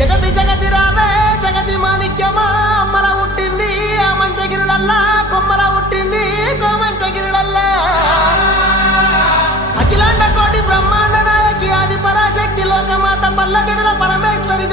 జగతి జగతి రావే జగతి మాణిక్యమా అమ్మల పుట్టింది ఆ మంచగిరులల్లా కొమ్మల పుట్టింది కోమంచగిరులల్లా అఖిలాండ కోటి బ్రహ్మాండ నాయకి ఆది పరాశక్తి లోకమాత పల్లగడుల పరమేశ్వరి